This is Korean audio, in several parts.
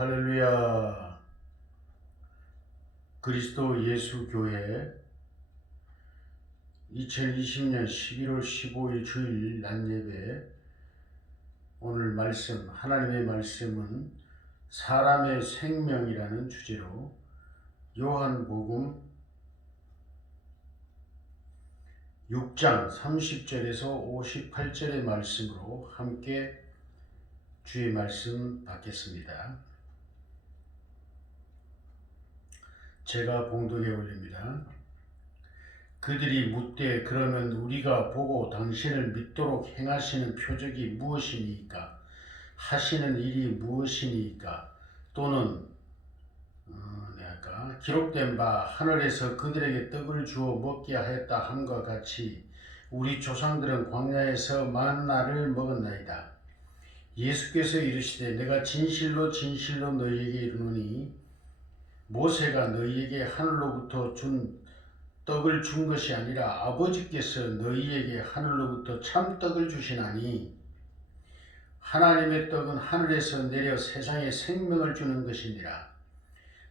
할렐루야. 그리스도 예수 교회 2020년 11월 15일 주일 낮예배. 오늘 말씀, 하나님의 말씀은 사람의 생명이라는 주제로 요한복음 6장 30절에서 58절의 말씀으로 함께 주의 말씀 받겠습니다. 제가 봉독해 올립니다. 그들이 묻되 그러면 우리가 보고 당신을 믿도록 행하시는 표적이 무엇이니까? 하시는 일이 무엇이니까? 또는 기록된 바 하늘에서 그들에게 떡을 주어 먹게 하였다 함과 같이 우리 조상들은 광야에서 만나를 먹었나이다. 예수께서 이르시되 내가 진실로 진실로 너희에게 이르노니 모세가 너희에게 하늘로부터 떡을 준 것이 아니라 아버지께서 너희에게 하늘로부터 참떡을 주시나니 하나님의 떡은 하늘에서 내려 세상에 생명을 주는 것이니라.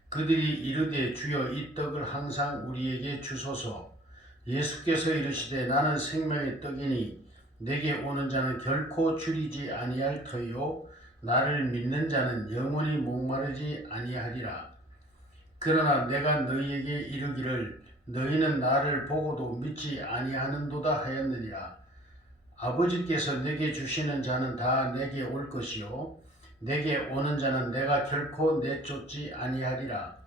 그들이 이르되 주여 이 떡을 항상 우리에게 주소서. 예수께서 이르시되 나는 생명의 떡이니 내게 오는 자는 결코 줄이지 아니할 터요 나를 믿는 자는 영원히 목마르지 아니하리라. 그러나 내가 너희에게 이르기를 너희는 나를 보고도 믿지 아니하는도다 하였느니라. 아버지께서 내게 주시는 자는 다 내게 올 것이요 내게 오는 자는 내가 결코 내쫓지 아니하리라.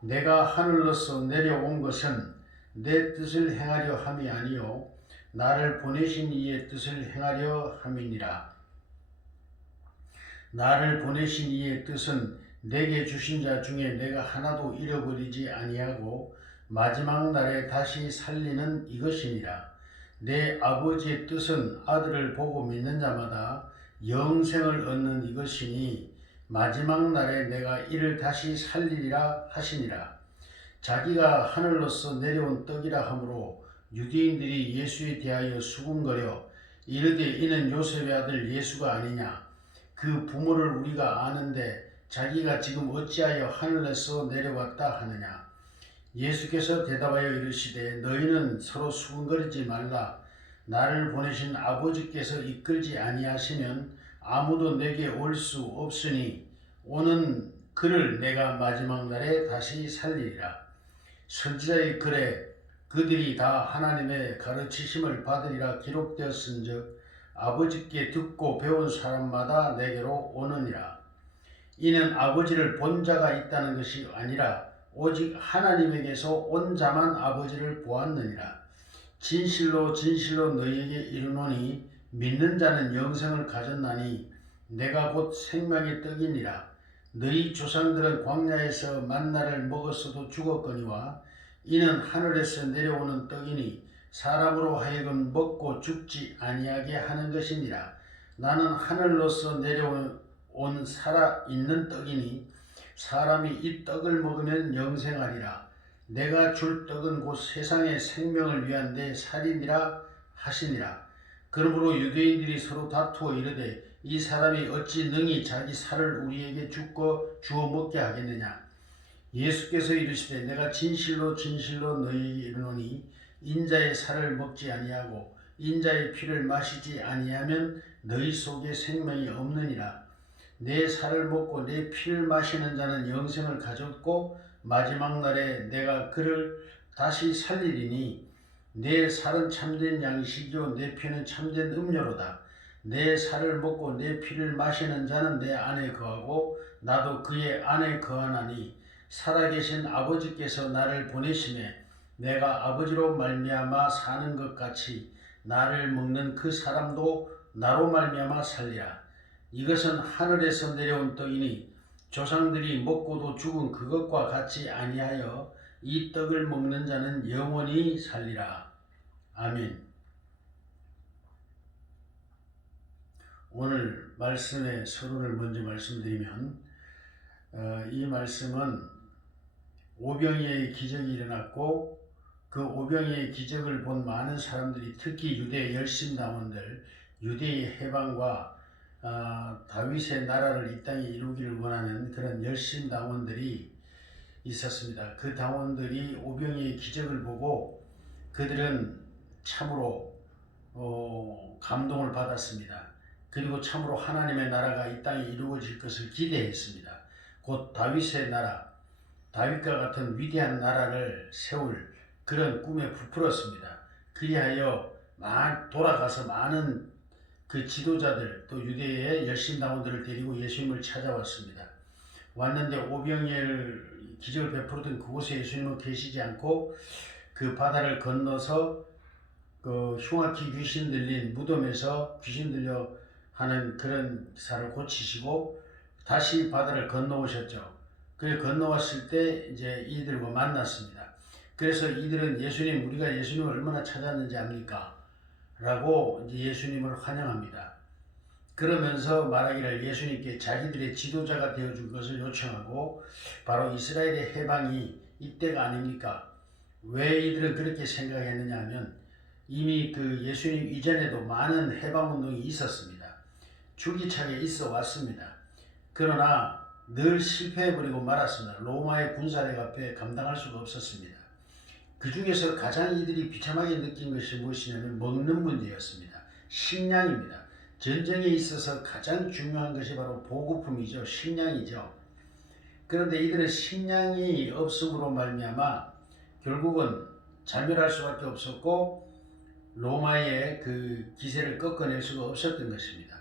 내가 하늘로서 내려온 것은 내 뜻을 행하려 함이 아니요 나를 보내신 이의 뜻을 행하려 함이니라. 나를 보내신 이의 뜻은 내게 주신 자 중에 내가 하나도 잃어버리지 아니하고 마지막 날에 다시 살리는 이것이니라. 내 아버지의 뜻은 아들을 보고 믿는 자마다 영생을 얻는 이것이니 마지막 날에 내가 이를 다시 살리리라 하시니라. 자기가 하늘로서 내려온 떡이라 하므로 유대인들이 예수에 대하여 수군거려 이르되 이는 요셉의 아들 예수가 아니냐. 그 부모를 우리가 아는데 자기가 지금 어찌하여 하늘에서 내려왔다 하느냐. 예수께서 대답하여 이르시되 너희는 서로 수군거리지 말라. 나를 보내신 아버지께서 이끌지 아니하시면 아무도 내게 올 수 없으니 오는 그를 내가 마지막 날에 다시 살리리라. 선지자의 글에 그들이 다 하나님의 가르치심을 받으리라 기록되었은즉 아버지께 듣고 배운 사람마다 내게로 오느니라. 이는 아버지를 본 자가 있다는 것이 아니라 오직 하나님에게서 온 자만 아버지를 보았느니라. 진실로 진실로 너희에게 이르노니 믿는 자는 영생을 가졌나니 내가 곧 생명의 떡이니라. 너희 조상들은 광야에서 만나를 먹었어도 죽었거니와 이는 하늘에서 내려오는 떡이니 사람으로 하여금 먹고 죽지 아니하게 하는 것이니라. 나는 하늘로서 내려온 살아있는 떡이니 사람이 이 떡을 먹으면 영생하리라. 내가 줄 떡은 곧 세상의 생명을 위한 내 살이니라 하시니라. 그러므로 유대인들이 서로 다투어 이르되 이 사람이 어찌 능히 자기 살을 우리에게 주어 먹게 하겠느냐. 예수께서 이르시되 내가 진실로 진실로 너희에게 이르노니 인자의 살을 먹지 아니하고 인자의 피를 마시지 아니하면 너희 속에 생명이 없느니라. 내 살을 먹고 내 피를 마시는 자는 영생을 가졌고 마지막 날에 내가 그를 다시 살리리니 내 살은 참된 양식이요 내 피는 참된 음료로다. 내 살을 먹고 내 피를 마시는 자는 내 안에 거하고 나도 그의 안에 거하나니 살아계신 아버지께서 나를 보내심에 내가 아버지로 말미암아 사는 것 같이 나를 먹는 그 사람도 나로 말미암아 살리라. 이것은 하늘에서 내려온 떡이니 조상들이 먹고도 죽은 그것과 같이 아니하여 이 떡을 먹는 자는 영원히 살리라. 아멘. 오늘 말씀의 서론을 먼저 말씀드리면 이 말씀은 오병이어의 기적이 일어났고 그 오병이어의 기적을 본 많은 사람들이 특히 유대의 열심당원들, 유대의 해방과 다윗의 나라를 이 땅에 이루기를 원하는 그런 열심 당원들이 있었습니다. 그 당원들이 오병이의 기적을 보고 그들은 참으로 감동을 받았습니다. 그리고 참으로 하나님의 나라가 이 땅에 이루어질 것을 기대했습니다. 곧 다윗의 나라, 다윗과 같은 위대한 나라를 세울 그런 꿈에 부풀었습니다. 그리하여 돌아가서 많은 그 지도자들 또 유대의 열심당원들을 데리고 예수님을 찾아왔습니다. 왔는데 오병이를 기적을 베풀었던 그곳에 예수님은 계시지 않고 그 바다를 건너서 그 흉악히 귀신 들린 무덤에서 귀신 들려 하는 그런 기사를 고치시고 다시 바다를 건너오셨죠. 그래 건너왔을 때 이제 이들과 만났습니다. 그래서 이들은 예수님, 우리가 예수님을 얼마나 찾았는지 압니까? 라고 이제 예수님을 환영합니다. 그러면서 말하기를 예수님께 자기들의 지도자가 되어줄 것을 요청하고 바로 이스라엘의 해방이 이때가 아닙니까? 왜 이들은 그렇게 생각했느냐 하면 이미 그 예수님 이전에도 많은 해방운동이 있었습니다. 줄기차게 있어 왔습니다. 그러나 늘 실패해버리고 말았습니다. 로마의 군사력 앞에 감당할 수가 없었습니다. 그 중에서 가장 이들이 비참하게 느낀 것이 무엇이냐면 먹는 문제였습니다. 식량입니다. 전쟁에 있어서 가장 중요한 것이 바로 보급품이죠. 식량이죠. 그런데 이들은 식량이 없음으로 말미암아 결국은 자멸할 수밖에 없었고 로마의 그 기세를 꺾어낼 수가 없었던 것입니다.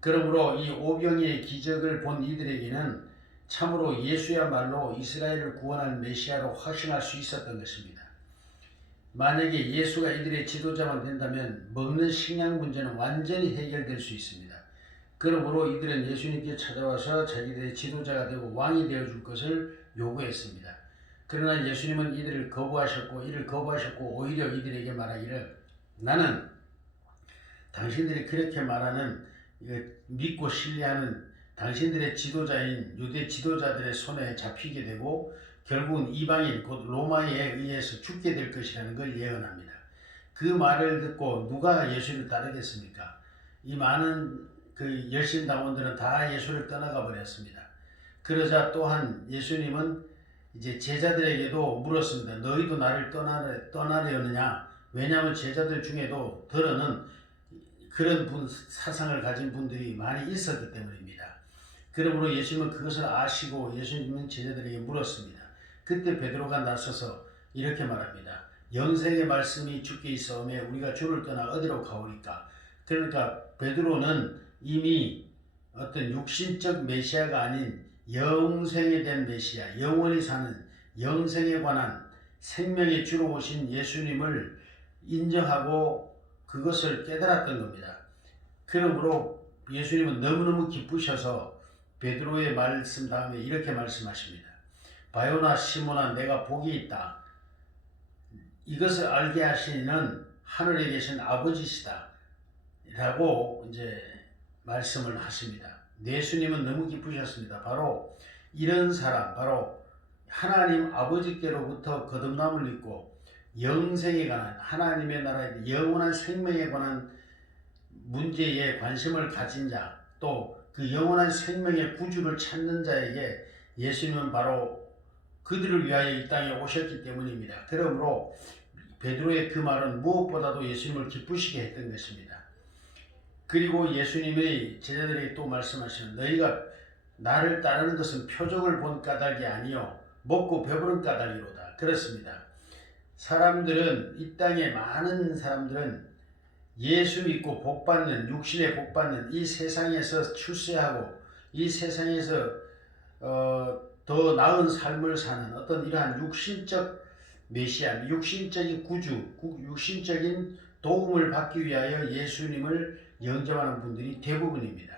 그러므로 이 오병이의 기적을 본 이들에게는 참으로 예수야말로 이스라엘을 구원할 메시아로 확신할 수 있었던 것입니다. 만약에 예수가 이들의 지도자만 된다면 먹는 식량 문제는 완전히 해결될 수 있습니다. 그러므로 이들은 예수님께 찾아와서 자기들의 지도자가 되고 왕이 되어줄 것을 요구했습니다. 그러나 예수님은 이를 거부하셨고 오히려 이들에게 말하기를 나는 당신들이 그렇게 말하는 믿고 신뢰하는 당신들의 지도자인 유대 지도자들의 손에 잡히게 되고 결국은 이방인 곧 로마에 의해서 죽게 될 것이라는 걸 예언합니다. 그 말을 듣고 누가 예수를 따르겠습니까? 이 많은 그 열심당원들은 다 예수를 떠나가 버렸습니다. 그러자 또한 예수님은 이제 제자들에게도 물었습니다. 너희도 나를 떠나려느냐? 왜냐하면 제자들 중에도 더러는 그런 사상을 가진 분들이 많이 있었기 때문입니다. 그러므로 예수님은 그것을 아시고 예수님은 제자들에게 물었습니다. 그때 베드로가 나서서 이렇게 말합니다. 영생의 말씀이 주께 있사오매 우리가 주를 떠나 어디로 가오리까? 그러니까 베드로는 이미 어떤 육신적 메시아가 아닌 영생에 대한 메시아, 영원히 사는 영생에 관한 생명의 주로 오신 예수님을 인정하고 그것을 깨달았던 겁니다. 그러므로 예수님은 너무너무 기쁘셔서 베드로의 말씀 다음에 이렇게 말씀하십니다. 바요나 시몬아 내가 복이 있다. 이것을 알게 하시는 하늘에 계신 아버지시다. 라고 이제 말씀을 하십니다. 예수님은 너무 기쁘셨습니다. 바로 이런 사람, 바로 하나님 아버지께로부터 거듭남을 입고 영생에 관한 하나님의 나라의 영원한 생명에 관한 문제에 관심을 가진 자, 또 그 영원한 생명의 구주를 찾는 자에게 예수님은 바로 그들을 위하여 이 땅에 오셨기 때문입니다. 그러므로 베드로의 그 말은 무엇보다도 예수님을 기쁘시게 했던 것입니다. 그리고 예수님의 제자들에게 또 말씀하시는 너희가 나를 따르는 것은 표적을 본 까닭이 아니요 먹고 배부른 까닭이로다. 그렇습니다. 사람들은 이 땅에 많은 사람들은 예수 믿고 복받는 육신의 복받는 이 세상에서 출세하고 이 세상에서 더 나은 삶을 사는 어떤 이러한 육신적 메시아, 육신적인 구주, 육신적인 도움을 받기 위하여 예수님을 영접하는 분들이 대부분입니다.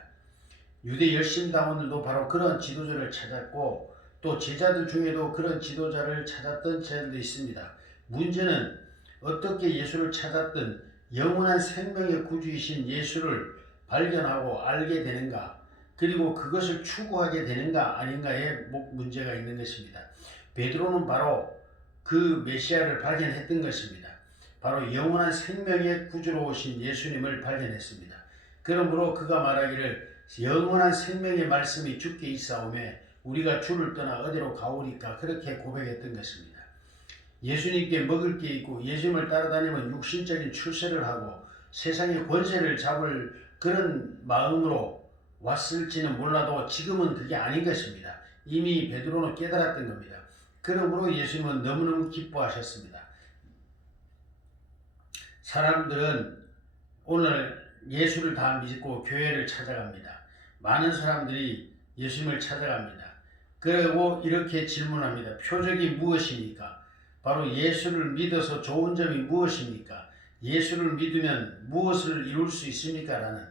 유대 열심당원들도 바로 그런 지도자를 찾았고 또 제자들 중에도 그런 지도자를 찾았던 제자들도 있습니다. 문제는 어떻게 예수를 찾았든 영원한 생명의 구주이신 예수를 발견하고 알게 되는가 그리고 그것을 추구하게 되는가 아닌가에 문제가 있는 것입니다. 베드로는 바로 그 메시아를 발견했던 것입니다. 바로 영원한 생명의 구주로 오신 예수님을 발견했습니다. 그러므로 그가 말하기를 영원한 생명의 말씀이 주께 있사오매 우리가 주를 떠나 어디로 가오리까 그렇게 고백했던 것입니다. 예수님께 먹을 게 있고 예수님을 따라다니면 육신적인 출세를 하고 세상의 권세를 잡을 그런 마음으로 왔을지는 몰라도 지금은 그게 아닌 것입니다. 이미 베드로는 깨달았던 겁니다. 그러므로 예수님은 너무너무 기뻐하셨습니다. 사람들은 오늘 예수를 다 믿고 교회를 찾아갑니다. 많은 사람들이 예수님을 찾아갑니다. 그리고 이렇게 질문합니다. 표적이 무엇입니까? 바로 예수를 믿어서 좋은 점이 무엇입니까? 예수를 믿으면 무엇을 이룰 수 있습니까? 라는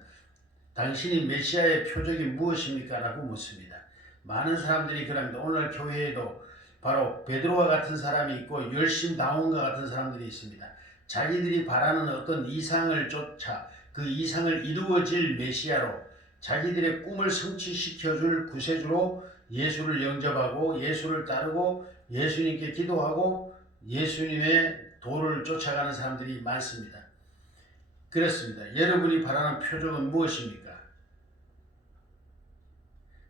당신이 메시아의 표적이 무엇입니까? 라고 묻습니다. 많은 사람들이 그럽니다. 오늘 교회에도 바로 베드로와 같은 사람이 있고 열심당원과 같은 사람들이 있습니다. 자기들이 바라는 어떤 이상을 쫓아 그 이상을 이루어질 메시아로 자기들의 꿈을 성취시켜줄 구세주로 예수를 영접하고 예수를 따르고 예수님께 기도하고 예수님의 도를 쫓아가는 사람들이 많습니다. 그렇습니다. 여러분이 바라는 표적은 무엇입니까?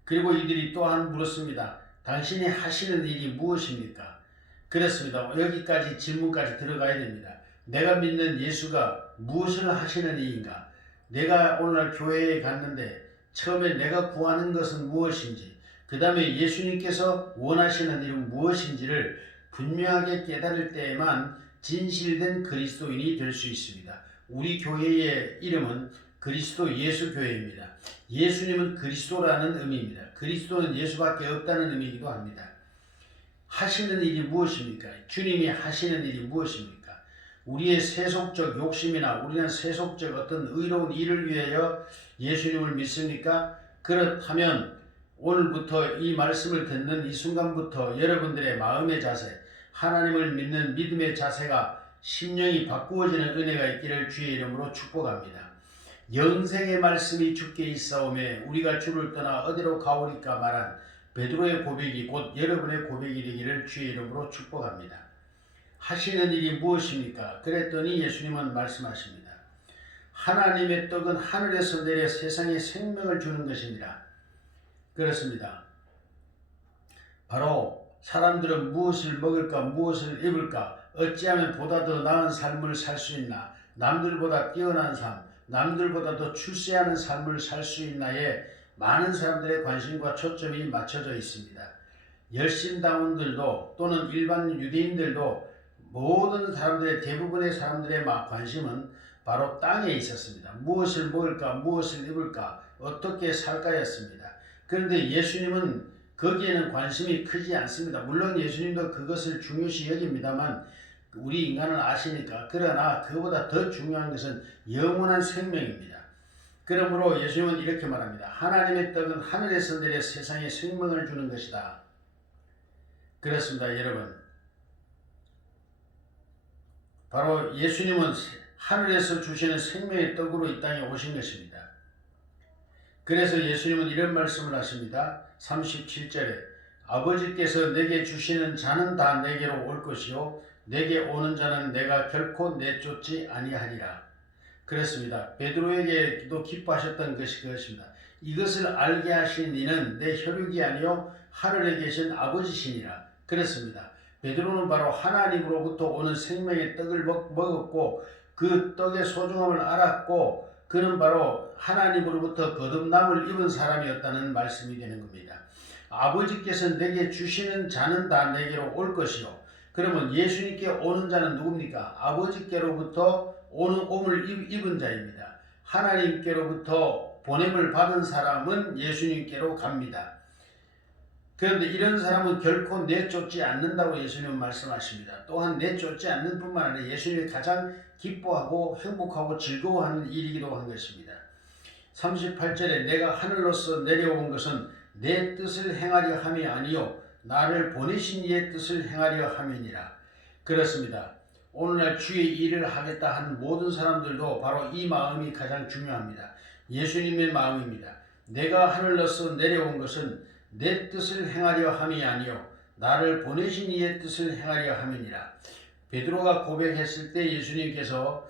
그리고 이들이 또한 물었습니다. 당신이 하시는 일이 무엇입니까? 그렇습니다. 여기까지 질문까지 들어가야 됩니다. 내가 믿는 예수가 무엇을 하시는 이인가? 내가 오늘 교회에 갔는데 처음에 내가 구하는 것은 무엇인지, 그 다음에 예수님께서 원하시는 일은 무엇인지를 분명하게 깨달을 때에만 진실된 그리스도인이 될 수 있습니다. 우리 교회의 이름은 그리스도 예수 교회입니다. 예수님은 그리스도라는 의미입니다. 그리스도는 예수밖에 없다는 의미이기도 합니다. 하시는 일이 무엇입니까? 주님이 하시는 일이 무엇입니까? 우리의 세속적 욕심이나 우리는 세속적 어떤 의로운 일을 위하여 예수님을 믿습니까? 그렇다면 오늘부터 이 말씀을 듣는 이 순간부터 여러분들의 마음의 자세, 하나님을 믿는 믿음의 자세가 심령이 바꾸어지는 은혜가 있기를 주의 이름으로 축복합니다. 영생의 말씀이 주께 있사오매 우리가 주를 떠나 어디로 가오리까 말한 베드로의 고백이 곧 여러분의 고백이 되기를 주의 이름으로 축복합니다. 하시는 일이 무엇입니까? 그랬더니 예수님은 말씀하십니다. 하나님의 떡은 하늘에서 내려 세상에 생명을 주는 것이니라. 그렇습니다. 바로 사람들은 무엇을 먹을까 무엇을 입을까 어찌하면 보다 더 나은 삶을 살 수 있나 남들보다 뛰어난 삶 남들보다 더 출세하는 삶을 살 수 있나에 많은 사람들의 관심과 초점이 맞춰져 있습니다. 열심당원들도 또는 일반 유대인들도 모든 사람들의 대부분의 사람들의 관심은 바로 땅에 있었습니다. 무엇을 먹을까 무엇을 입을까 어떻게 살까였습니다. 그런데 예수님은 거기에는 관심이 크지 않습니다. 물론 예수님도 그것을 중요시 여깁니다만 우리 인간을 아시니까. 그러나 그보다 더 중요한 것은 영원한 생명입니다. 그러므로 예수님은 이렇게 말합니다. 하나님의 떡은 하늘에서 내려 세상에 생명을 주는 것이다. 그렇습니다. 여러분, 바로 예수님은 하늘에서 주시는 생명의 떡으로 이 땅에 오신 것입니다. 그래서 예수님은 이런 말씀을 하십니다. 37절에 아버지께서 내게 주시는 자는 다 내게로 올 것이요 내게 오는 자는 내가 결코 내쫓지 아니하리라. 그렇습니다. 베드로에게도 기뻐하셨던 것이 그것입니다. 이것을 알게 하신 이는 내 혈육이 아니요 하늘에 계신 아버지시니라. 그렇습니다. 베드로는 바로 하나님으로부터 오는 생명의 떡을 먹었고 그 떡의 소중함을 알았고 그는 바로 하나님으로부터 거듭남을 입은 사람이었다는 말씀이 되는 겁니다. 아버지께서 내게 주시는 자는 다 내게로 올 것이요. 그러면 예수님께 오는 자는 누굽니까? 아버지께로부터 옴을 입은 자입니다. 하나님께로부터 보냄을 받은 사람은 예수님께로 갑니다. 그런데 이런 사람은 결코 내쫓지 않는다고 예수님은 말씀하십니다. 또한 내쫓지 않는 뿐만 아니라 예수님이 가장 기뻐하고 행복하고 즐거워하는 일이기도 한 것입니다. 38절에 내가 하늘로서 내려온 것은 내 뜻을 행하려 함이 아니요 나를 보내신 이의 뜻을 행하려 함이니라. 그렇습니다. 오늘날 주의 일을 하겠다 하는 모든 사람들도 바로 이 마음이 가장 중요합니다. 예수님의 마음입니다. 내가 하늘로서 내려온 것은 내 뜻을 행하려 함이 아니요 나를 보내신 이의 뜻을 행하려 함이니라. 베드로가 고백했을 때 예수님께서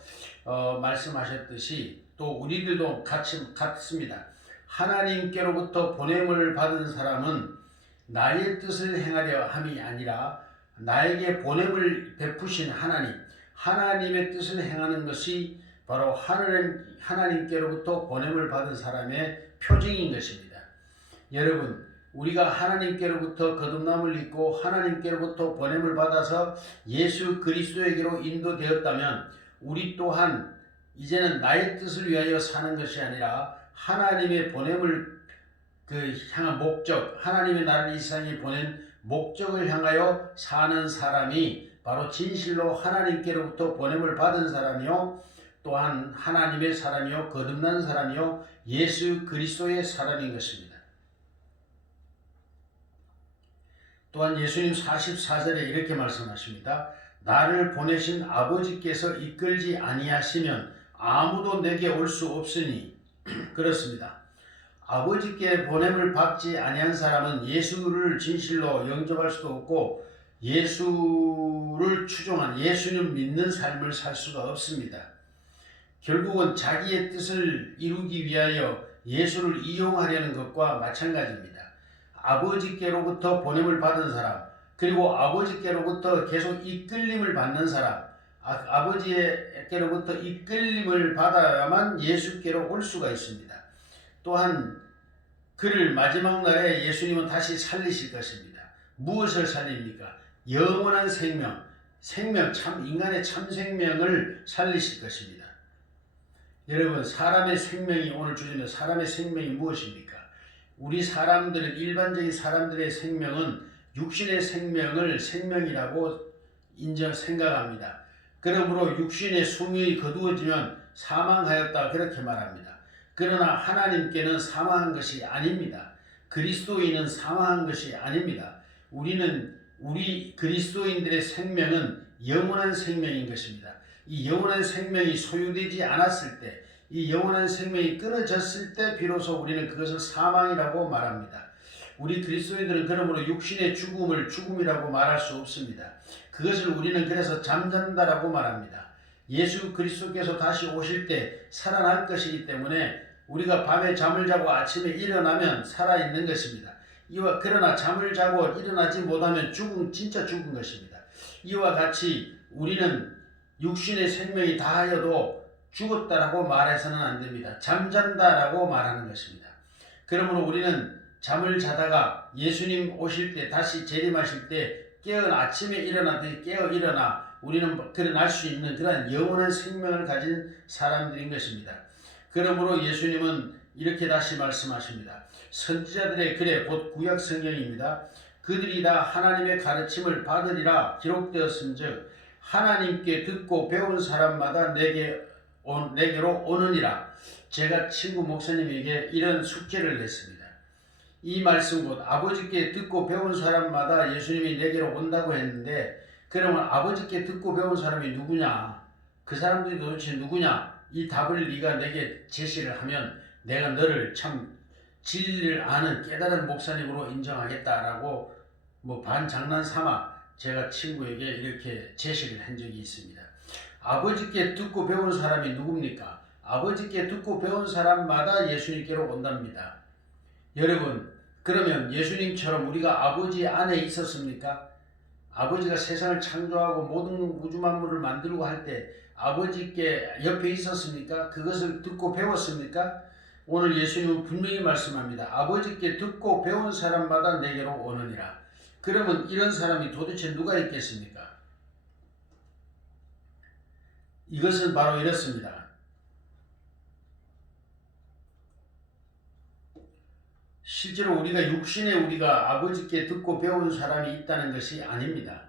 말씀하셨듯이 또 우리들도 같습니다. 하나님께로부터 보냄을 받은 사람은 나의 뜻을 행하려 함이 아니라 나에게 보냄을 베푸신 하나님의 뜻을 행하는 것이 바로 하나님께로부터 보냄을 받은 사람의 표징인 것입니다. 여러분, 우리가 하나님께로부터 거듭남을 입고 하나님께로부터 보냄을 받아서 예수 그리스도에게로 인도되었다면 우리 또한 이제는 나의 뜻을 위하여 사는 것이 아니라 하나님의 보냄을 향한 목적, 하나님의 나를 이 세상에 보낸 목적을 향하여 사는 사람이 바로 진실로 하나님께로부터 보냄을 받은 사람이요, 또한 하나님의 사람이요, 거듭난 사람이요, 예수 그리스도의 사람인 것입니다. 또한 예수님 44절에 이렇게 말씀하십니다. 나를 보내신 아버지께서 이끌지 아니하시면 아무도 내게 올 수 없으니. 그렇습니다. 아버지께 보냄을 받지 아니한 사람은 예수를 진실로 영접할 수도 없고 예수를 추종한, 예수님 믿는 삶을 살 수가 없습니다. 결국은 자기의 뜻을 이루기 위하여 예수를 이용하려는 것과 마찬가지입니다. 아버지께로부터 보냄을 받은 사람, 그리고 아버지께로부터 계속 이끌림을 받는 사람, 아버지께로부터 이끌림을 받아야만 예수께로 올 수가 있습니다. 또한 그를 마지막 날에 예수님은 다시 살리실 것입니다. 무엇을 살립니까? 영원한 생명, 인간의 참 생명을 살리실 것입니다. 여러분, 사람의 생명이, 오늘 주제는 사람의 생명이 무엇입니까? 우리 사람들은, 일반적인 사람들의 생명은 육신의 생명을 생명이라고 생각합니다. 그러므로 육신의 수명이 거두어지면 사망하였다, 그렇게 말합니다. 그러나 하나님께는 사망한 것이 아닙니다. 그리스도인은 사망한 것이 아닙니다. 우리 그리스도인들의 생명은 영원한 생명인 것입니다. 이 영원한 생명이 소유되지 않았을 때, 이 영원한 생명이 끊어졌을 때 비로소 우리는 그것을 사망이라고 말합니다. 우리 그리스도인들은 그러므로 육신의 죽음을 죽음이라고 말할 수 없습니다. 그것을 우리는 그래서 잠잔다라고 말합니다. 예수 그리스도께서 다시 오실 때 살아날 것이기 때문에 우리가 밤에 잠을 자고 아침에 일어나면 살아있는 것입니다. 그러나 잠을 자고 일어나지 못하면 진짜 죽은 것입니다. 이와 같이 우리는 육신의 생명이 다하여도 죽었다라고 말해서는 안 됩니다. 잠잔다라고 말하는 것입니다. 그러므로 우리는 잠을 자다가 예수님 오실 때, 다시 재림하실 때 아침에 일어나듯이 깨어 일어나 우리는 일어날 수 있는 그러한 영원한 생명을 가진 사람들인 것입니다. 그러므로 예수님은 이렇게 다시 말씀하십니다. 선지자들의 글에, 곧 구약 성경입니다. 그들이 다 하나님의 가르침을 받으리라 기록되었은즉 하나님께 듣고 배운 사람마다 내게로 오느니라. 제가 친구 목사님에게 이런 숙제를 냈습니다. 이 말씀, 곧 아버지께 듣고 배운 사람마다 예수님이 내게로 온다고 했는데, 그러면 아버지께 듣고 배운 사람이 누구냐? 그 사람들이 도대체 누구냐? 이 답을 네가 내게 제시를 하면 내가 너를 참 진리를 아는 깨달은 목사님으로 인정하겠다라고 반장난 삼아 제가 친구에게 이렇게 제시를 한 적이 있습니다. 아버지께 듣고 배운 사람이 누굽니까? 아버지께 듣고 배운 사람마다 예수님께로 온답니다. 여러분, 그러면 예수님처럼 우리가 아버지 안에 있었습니까? 아버지가 세상을 창조하고 모든 우주 만물을 만들고 할 때 아버지께 옆에 있었습니까? 그것을 듣고 배웠습니까? 오늘 예수님은 분명히 말씀합니다. 아버지께 듣고 배운 사람마다 내게로 오느니라. 그러면 이런 사람이 도대체 누가 있겠습니까? 이것은 바로 이렇습니다. 실제로 우리가 아버지께 듣고 배운 사람이 있다는 것이 아닙니다.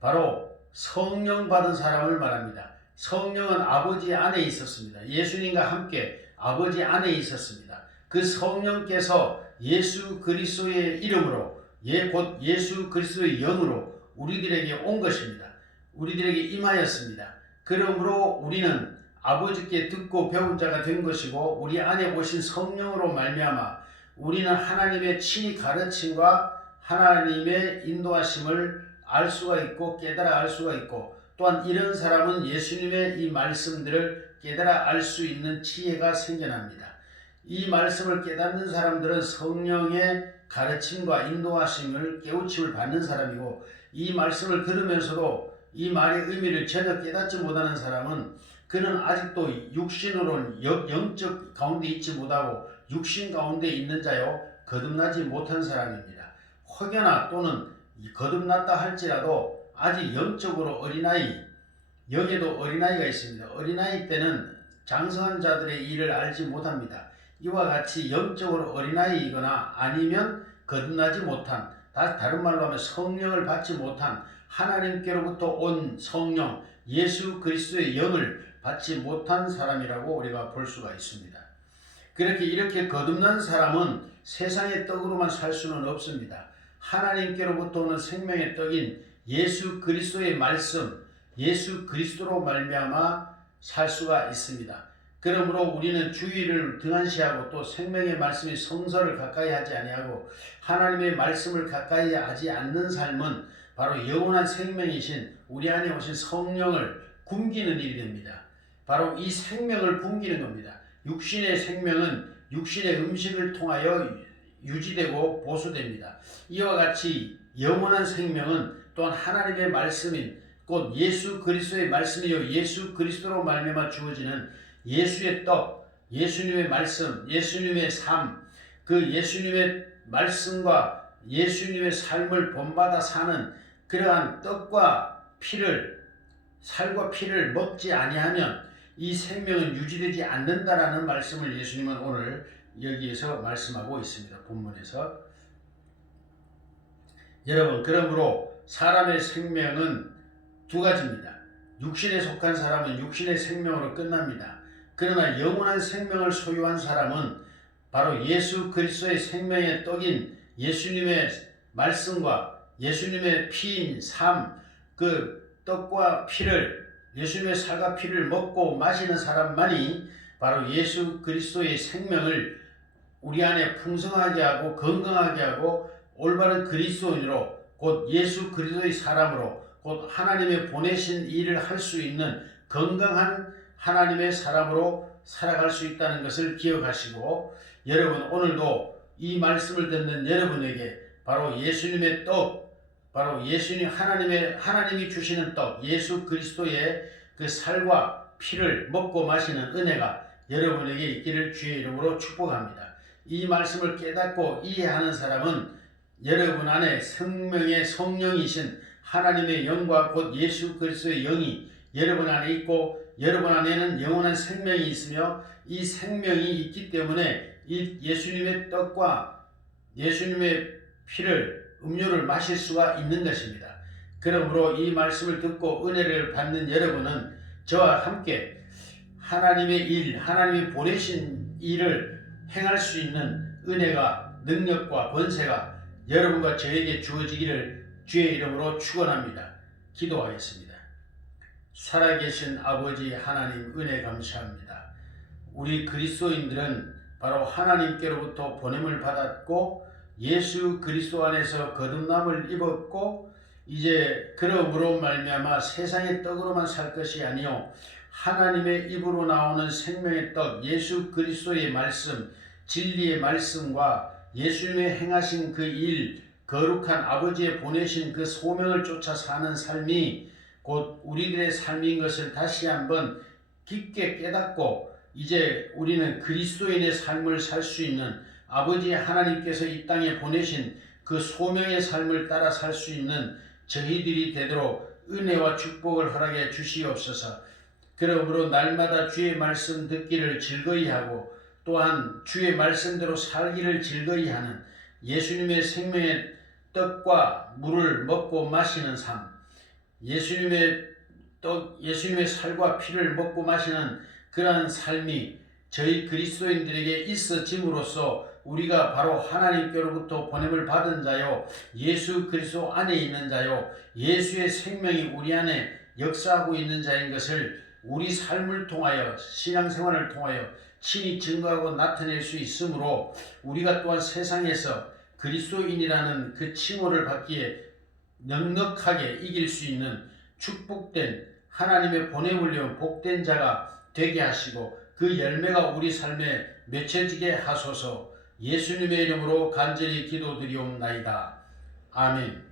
바로 성령 받은 사람을 말합니다. 성령은 아버지 안에 있었습니다. 예수님과 함께 아버지 안에 있었습니다. 그 성령께서 예수 그리스도의 이름으로, 곧 예수 그리스도의 영으로 우리들에게 온 것입니다. 우리들에게 임하였습니다. 그러므로 우리는 아버지께 듣고 배운 자가 된 것이고, 우리 안에 오신 성령으로 말미암아 우리는 하나님의 친히 가르침과 하나님의 인도하심을 알 수가 있고 깨달아 알 수가 있고, 또한 이런 사람은 예수님의 이 말씀들을 깨달아 알 수 있는 지혜가 생겨납니다. 이 말씀을 깨닫는 사람들은 성령의 가르침과 인도하심을 깨우침을 받는 사람이고, 이 말씀을 들으면서도 이 말의 의미를 전혀 깨닫지 못하는 사람은 그는 아직도 육신으로는 영적 가운데 있지 못하고 육신 가운데 있는 자요 거듭나지 못한 사람입니다. 혹여나 또는 거듭났다 할지라도 아직 영적으로 어린아이, 영에도 어린아이가 있습니다. 어린아이 때는 장성한 자들의 일을 알지 못합니다. 이와 같이 영적으로 어린아이이거나 아니면 거듭나지 못한, 다른 말로 하면 성령을 받지 못한, 하나님께로부터 온 성령 예수 그리스도의 영을 받지 못한 사람이라고 우리가 볼 수가 있습니다. 이렇게 거듭난 사람은 세상의 떡으로만 살 수는 없습니다. 하나님께로부터 오는 생명의 떡인 예수 그리스도의 말씀, 예수 그리스도로 말미암아 살 수가 있습니다. 그러므로 우리는 주의를 등한시하고 또 생명의 말씀이 성서를 가까이 하지 아니하고 하나님의 말씀을 가까이 하지 않는 삶은 바로 영원한 생명이신 우리 안에 오신 성령을 굶기는 일이 됩니다. 바로 이 생명을 굶기는 겁니다. 육신의 생명은 육신의 음식을 통하여 유지되고 보수됩니다. 이와 같이 영원한 생명은 또한 하나님의 말씀인 곧 예수 그리스도의 말씀이요 예수 그리스도로 말미암아 주어지는 예수의 떡, 예수님의 말씀, 예수님의 삶, 그 예수님의 말씀과 예수님의 삶을 본받아 사는 그러한 떡과 피를, 살과 피를 먹지 아니하면 이 생명은 유지되지 않는다라는 말씀을 예수님은 오늘 여기에서 말씀하고 있습니다. 본문에서. 여러분, 그러므로 사람의 생명은 두 가지입니다. 육신에 속한 사람은 육신의 생명으로 끝납니다. 그러나 영원한 생명을 소유한 사람은 바로 예수 그리스도의 생명의 떡인 예수님의 말씀과 예수님의 피인 삶, 그 떡과 피를, 예수님의 살과 피를 먹고 마시는 사람만이 바로 예수 그리스도의 생명을 우리 안에 풍성하게 하고 건강하게 하고 올바른 그리스도인으로 곧 예수 그리스도의 사람으로 곧 하나님의 보내신 일을 할 수 있는 건강한 하나님의 사람으로 살아갈 수 있다는 것을 기억하시고, 여러분 오늘도 이 말씀을 듣는 여러분에게 바로 예수님의 떡, 바로 하나님이 주시는 떡, 예수 그리스도의 그 살과 피를 먹고 마시는 은혜가 여러분에게 있기를 주의 이름으로 축복합니다. 이 말씀을 깨닫고 이해하는 사람은 여러분 안에 생명의 성령이신 하나님의 영과 곧 예수 그리스도의 영이 여러분 안에 있고 여러분 안에는 영원한 생명이 있으며 이 생명이 있기 때문에 이 예수님의 떡과 예수님의 피를 음료를 마실 수가 있는 것입니다. 그러므로 이 말씀을 듣고 은혜를 받는 여러분은 저와 함께 하나님의 일, 하나님이 보내신 일을 행할 수 있는 은혜가, 능력과 권세가 여러분과 저에게 주어지기를 주의 이름으로 축원합니다. 기도하겠습니다. 살아계신 아버지 하나님, 은혜 감사합니다. 우리 그리스도인들은 바로 하나님께로부터 보냄을 받았고 예수 그리스도 안에서 거듭남을 입었고 이제 그러므로 말미암아 세상의 떡으로만 살 것이 아니요 하나님의 입으로 나오는 생명의 떡 예수 그리스도의 말씀, 진리의 말씀과 예수님의 행하신 그 일, 거룩한 아버지의 보내신 그 소명을 쫓아 사는 삶이 곧 우리들의 삶인 것을 다시 한번 깊게 깨닫고 이제 우리는 그리스도인의 삶을 살 수 있는 아버지 하나님께서 이 땅에 보내신 그 소명의 삶을 따라 살 수 있는 저희들이 되도록 은혜와 축복을 허락해 주시옵소서. 그러므로 날마다 주의 말씀 듣기를 즐거이 하고 또한 주의 말씀대로 살기를 즐거이 하는 예수님의 생명의 떡과 물을 먹고 마시는 삶, 예수님의 살과 피를 먹고 마시는 그러한 삶이 저희 그리스도인들에게 있어짐으로써 우리가 바로 하나님께로부터 보냄을 받은 자요 예수 그리스도 안에 있는 자요 예수의 생명이 우리 안에 역사하고 있는 자인 것을 우리 삶을 통하여 신앙생활을 통하여 친히 증거하고 나타낼 수 있으므로 우리가 또한 세상에서 그리스도인이라는 그 칭호를 받기에 넉넉하게 이길 수 있는 축복된 하나님의 보냄을 위한 복된 자가 되게 하시고 그 열매가 우리 삶에 맺혀지게 하소서. 예수님의 이름으로 간절히 기도드리옵나이다. 아멘.